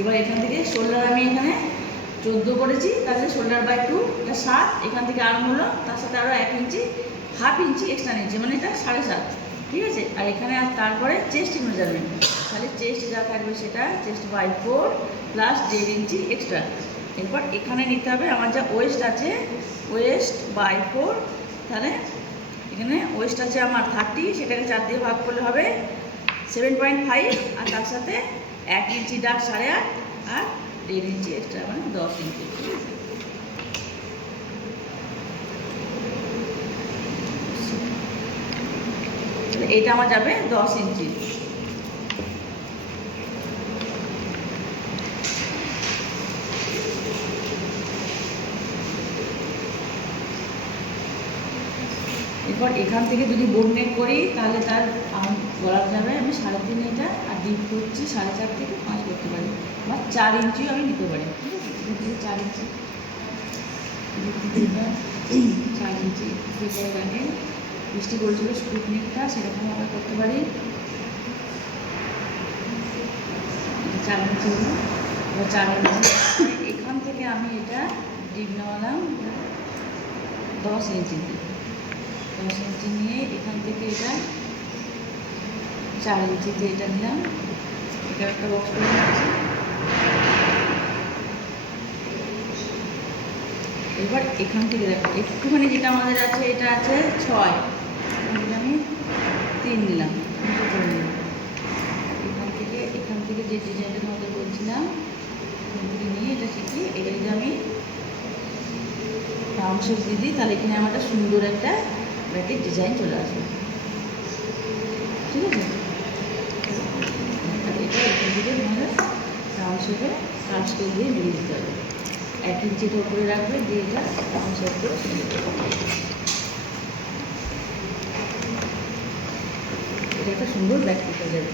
এবার এখান থেকে শোল্ডার আমি এখানে 14 করেছি, তাহলে শোল্ডার বাই 2 এটা 7, এখান থেকে আর্ম হলো তার সাথে আরও 1 ইঞ্চি, হাফ ইঞ্চি এক্সট্রা নিচ্ছি, মানে এটা 7.5, ঠিক আছে। আর এখানে আর তারপরে চেস্ট মেজারমেন্ট, তাহলে চেস্ট যা থাকবে সেটা chest by 4 plus 1.5 inch extra. এরপর এখানে নিতে হবে আমার যা ওয়েস্ট আছে, ওয়েস্ট বাই 4, তাহলে এখানে ওয়েস্ট আছে আমার 30, সেটাকে 4 দিয়ে ভাগ করলে হবে 7.5, আর তার সাথে 1 ইঞ্চি ডাক 8.5 আর 1.5 ইঞ্চি এক্সট্রা, মানে 10 ইঞ্চি। এইটা আমার যাবে 10 ইঞ্চি। এরপর এখান থেকে যদি বোট নেক করি তাহলে তার গলা যাবে আমি 3.5 এটা, আর ডিপ করছি 4.5 থেকে 5 করতে পারি, বা 4 ইঞ্চিও আমি নিতে পারি, ঠিক আছে। 4 ইঞ্চি 4 ইঞ্চি যেটাই লাগে বৃষ্টি করেছিল স্কুটনিকটা, সেরকম আমরা করতে পারি। 4 ইঞ্চি হলো, এবার 4 ইঞ্চি এখান থেকে আমি এটা ডিপ নেওয়ালাম 10 ইঞ্চি, 10 ইঞ্চি নিয়ে এখান থেকে এটা 4 ইঞ্চিতে এটা নিলাম, এটা একটা বক্স করে নিচ্ছি। এবার এখান থেকে দেখো একটুখানি যেটা আমাদের আছে, এটা আছে 6, আমি 3 নিলাম, এখান থেকে যে ডিজাইনটা তোমাদের বলছিলাম এখান থেকে নিয়ে এটা শিখি। এটা যদি আমি রাউন্ড শেপ দিয়ে দিই তাহলে এখানে আমার একটা সুন্দর একটা ব্যাটিক ডিজাইন চলে আসবে, ঠিক আছে। এটা এখান থেকে আমাদের রাউন্ড শেপে কাজ করে দিয়ে মিলিয়ে দিতে হবে, 1 ইঞ্চিটা উপরে রাখবে, দিয়ে এটা রাউন্ড শেপ করে এটা একটা সুন্দর ব্যাক হয়ে যাবে।